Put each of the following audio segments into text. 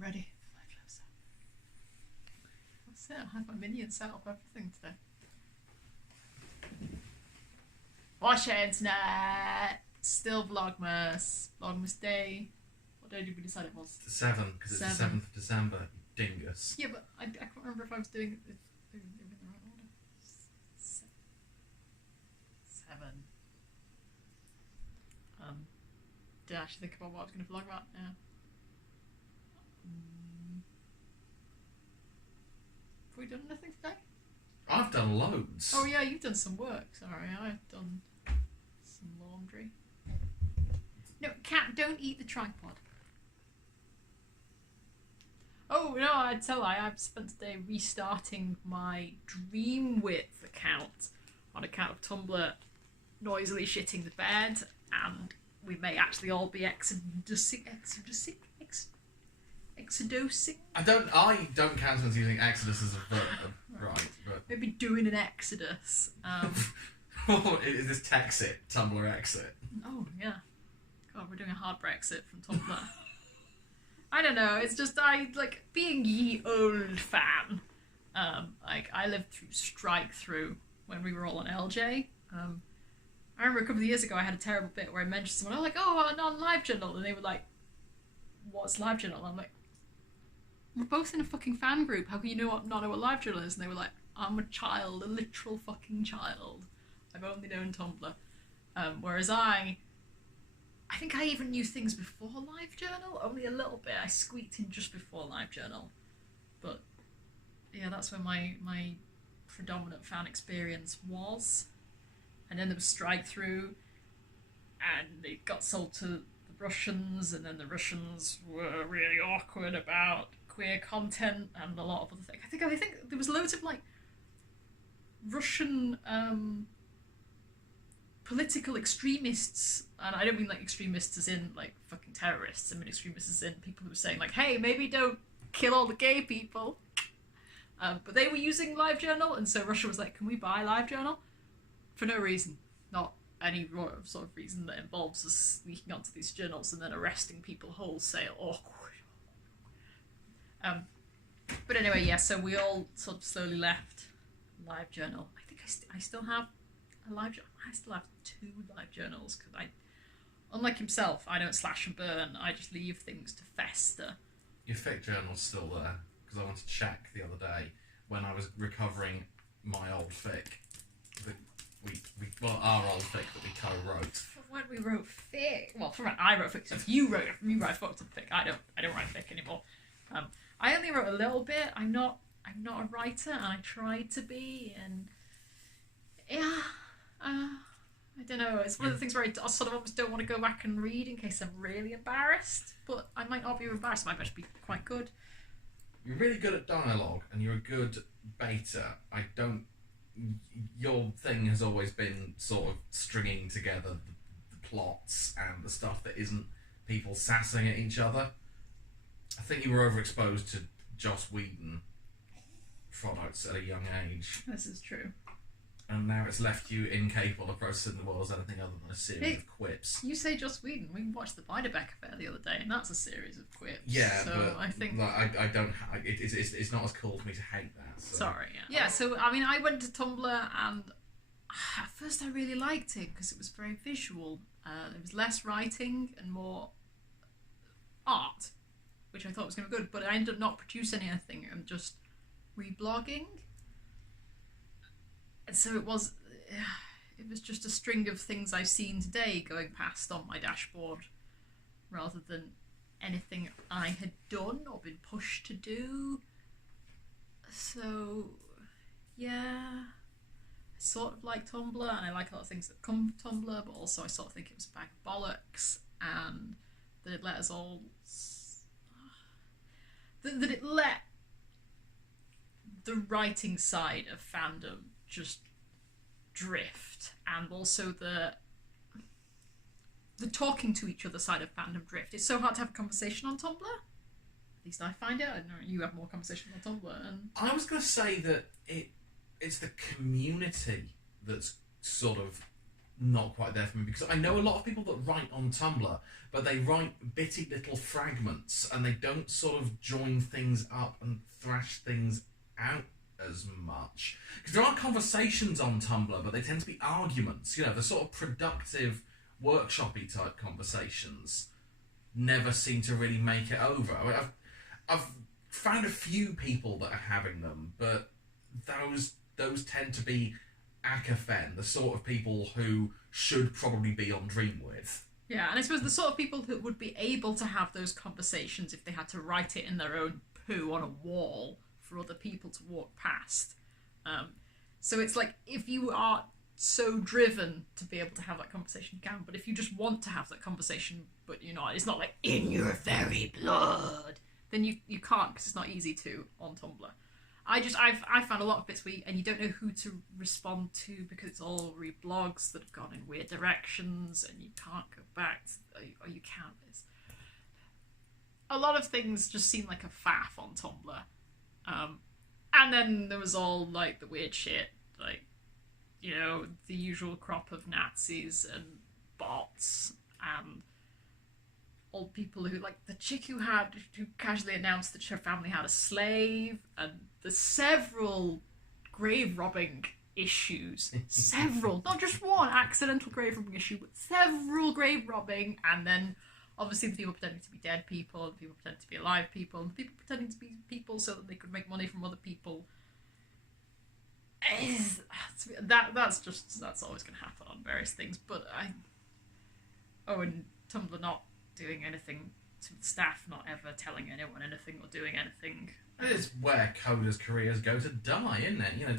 I'm ready for my close up. That's it, I have my minion set up everything today. Watch it, internet! Still Vlogmas. Vlogmas Day. What day did we decide it was? The 7th, because it's the 7th of December. Dingus. Yeah, but I can't remember if I was doing it in the right order. 7. Did I actually think about what I was going to vlog about? Yeah. Have we done anything today? I've done loads. Oh yeah, you've done some work. Sorry, I've done some laundry. No, cat, don't eat the tripod. Oh no, I'd tell I. I've spent today restarting my DREAMWIDTH account on account of Tumblr noisily shitting the bed, and we may actually all be exodusing. I don't count as using Exodus as a verb, right? But maybe doing an exodus. Is this Texit, Tumblr exit? Oh yeah. God, we're doing a hard Brexit from Tumblr. I don't know. It's just I like being ye old fan. Like I lived through strike through when we were all on LJ. I remember a couple of years ago I had a terrible bit where I mentioned someone. I was like, "Oh, on LiveJournal," and they were like, "What's LiveJournal?" I'm like, "We're both in a fucking fan group. How can you not know what LiveJournal is?" And they were like, "I'm a child, a literal fucking child. I've only known Tumblr." Whereas I think I even knew things before LiveJournal, only a little bit. I squeaked in just before LiveJournal. But yeah, that's where my predominant fan experience was. And then there was strike through, and it got sold to the Russians, and then the Russians were really awkward about queer content and a lot of other things. I think there was loads of like Russian political extremists, and I don't mean like extremists as in like fucking terrorists. I mean extremists as in people who were saying like, "Hey, maybe don't kill all the gay people." But they were using LiveJournal, and so Russia was like, "Can we buy LiveJournal?" For no reason, not any sort of reason that involves us sneaking onto these journals and then arresting people wholesale. Awkward. But anyway, yeah. So we all sort of slowly left LiveJournal. I think I still have a LiveJournal. I still have 2 LiveJournals because unlike himself, I don't slash and burn. I just leave things to fester. Your fic journal's still there because I went to check the other day when I was recovering my old fic. Our old fic that we co-wrote. From when we wrote fic, well, from when I wrote fic. So if you wrote fucked up fic. I don't write fic anymore. I only wrote a little bit. I'm not a writer, and I tried to be, and yeah. I don't know. It's one of the things where I sort of almost don't want to go back and read in case I'm really embarrassed. But I might not be embarrassed. I might actually be quite good. You're really good at dialogue, and you're a good beta. Your thing has always been sort of stringing together the plots and the stuff that isn't people sassing at each other. I think you were overexposed to Joss Whedon products at a young age. This is true. And now it's left you incapable of processing the world as anything other than a series of quips. You say Joss Whedon. We watched the Beiderbecke Affair the other day, and that's a series of quips. Yeah, so but I think like, I don't. It's not as cool for me to hate that. So. Sorry. Yeah. So I mean, I went to Tumblr, and at first I really liked it because it was very visual. There was less writing and more art, which I thought was going to be good. But I ended up not producing anything and just reblogging. And so it was just a string of things I've seen today going past on my dashboard rather than anything I had done or been pushed to do. So, yeah, I sort of like Tumblr, and I like a lot of things that come from Tumblr, but also I sort of think it was a bag of bollocks, and that it let us all... that it let the writing side of fandom just drift, and also the talking to each other side of fandom drift. It's so hard to have a conversation on Tumblr. At least I find it. I don't know, you have more conversation on Tumblr. And I was going to say that it's the community that's sort of not quite there for me, because I know a lot of people that write on Tumblr, but they write bitty little fragments and they don't sort of join things up and thrash things out as much. Because there are conversations on Tumblr, but they tend to be arguments. You know, the sort of productive, workshoppy type conversations never seem to really make it over. I mean, I've found a few people that are having them, but those tend to be Akafen, the sort of people who should probably be on DREAMWIDTH. Yeah, and I suppose the sort of people who would be able to have those conversations if they had to write it in their own poo on a wall for other people to walk past. So it's like, if you are so driven to be able to have that conversation, you can, but if you just want to have that conversation, but you know, it's not like in your very blood, then you can't, because it's not easy to on Tumblr. I found a lot of bits where and you don't know who to respond to because it's all reblogs that have gone in weird directions and you can't go back to, or you can. A lot of things just seem like a faff on Tumblr. And then there was all like the weird shit, like, you know, the usual crop of Nazis and bots and old people who, like the chick who casually announced that her family had a slave, and the several grave robbing issues, several, not just one accidental grave robbing issue, but several grave robbing, and then obviously the people pretending to be dead people, the people pretending to be alive people, and the people pretending to be people so that they could make money from other people. That's always going to happen on various things, but and Tumblr not doing anything to the staff, not ever telling anyone anything or doing anything. It's where coders' careers go to die, isn't it? You know,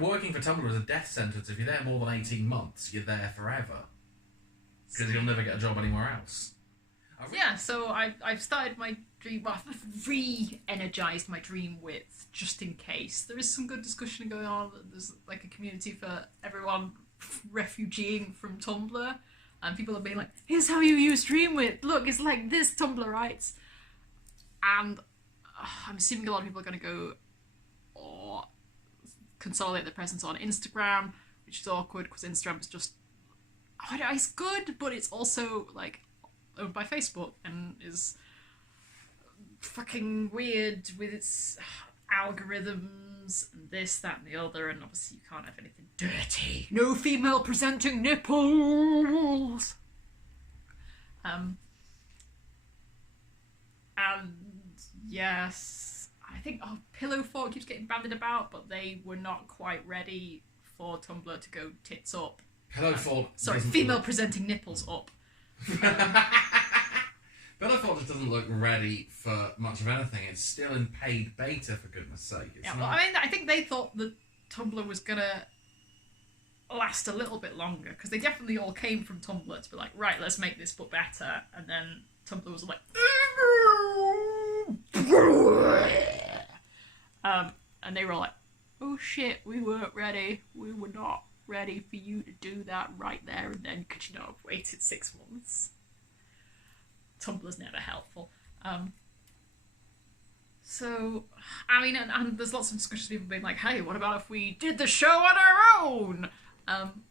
working for Tumblr is a death sentence. If you're there more than 18 months, you're there forever. Because you'll never get a job anywhere else. Yeah, so I've started my I've re-energised my DREAMWIDTH just in case. There is some good discussion going on. There's like a community for everyone refugeeing from Tumblr. And people are being like, here's how you use DREAMWIDTH. Look, it's like this, Tumblr writes. And I'm assuming a lot of people are going to go or consolidate their presence on Instagram, which is awkward because Instagram is just, it's good, but it's also like owned by Facebook and is fucking weird with its algorithms and this, that, and the other, and obviously you can't have anything dirty. No female presenting nipples. And yes, I think Pillow Fort keeps getting bandied about, but they were not quite ready for Tumblr to go tits up. Pillow Fort. Sorry, female presenting nipples up. Pillow Fort just doesn't look ready for much of anything. It's still in paid beta, for goodness sake. Well, I mean, I think they thought that Tumblr was gonna last a little bit longer, because they definitely all came from Tumblr to be like, right, let's make this book better, and then Tumblr was like, and they were like, oh shit, we weren't ready. We were not ready for you to do that right there and then. Could you not have waited 6 months? Tumblr's never helpful. So, I mean, and there's lots of discussions, people being like, hey, what about if we did the show on our own?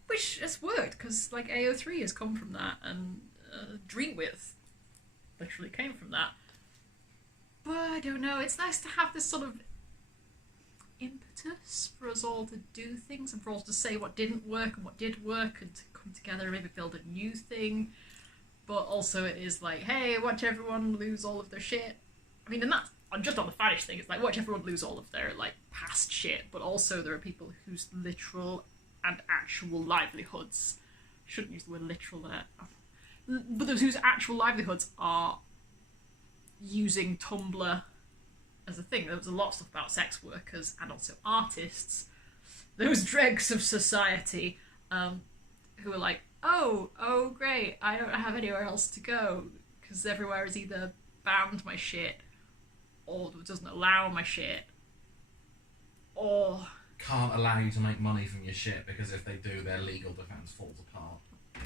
Which has worked, because like AO3 has come from that, and DREAMWIDTH literally came from that. But I don't know, it's nice to have this sort of impetus for us all to do things, and for us to say what didn't work and what did work, and to come together and maybe build a new thing. But also it is like, hey, watch everyone lose all of their shit. I mean, and that's just on the fanish thing, it's like, watch everyone lose all of their like past shit, but also there are people whose literal and actual livelihoods, I shouldn't use the word literal there, but those whose actual livelihoods are using Tumblr as a thing. There was a lot of stuff about sex workers and also artists, those dregs of society, who are like, oh great, I don't have anywhere else to go because everywhere is either banned my shit or doesn't allow my shit, or can't allow you to make money from your shit because if they do, their legal defense falls apart,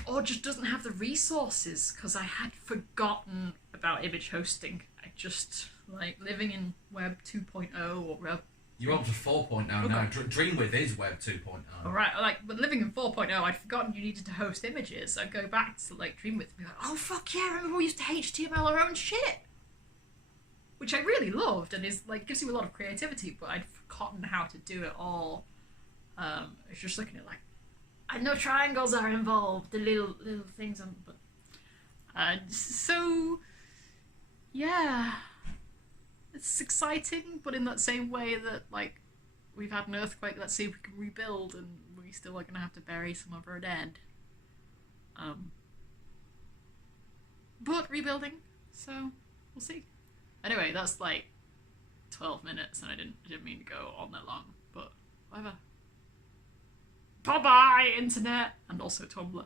or just doesn't have the resources, because I had forgotten about image hosting. I just, like, living in Web 2.0 or Web You're up to 4.0 now. DreamWidth is Web 2.0. Alright, like, but living in 4.0, I'd forgotten you needed to host images. I'd go back to, like, DreamWidth and be like, oh, fuck yeah, I remember we used to HTML our own shit. Which I really loved, and is, like, gives you a lot of creativity, but I'd forgotten how to do it all. I was just looking at, like, I know triangles are involved, the little things on, but... so... yeah... It's exciting, but in that same way that, like, we've had an earthquake, let's see if we can rebuild, and we still are going to have to bury some of our dead. But rebuilding, so we'll see. Anyway, that's like 12 minutes, and I didn't mean to go on that long, but whatever. Bye-bye, internet! And also Tumblr.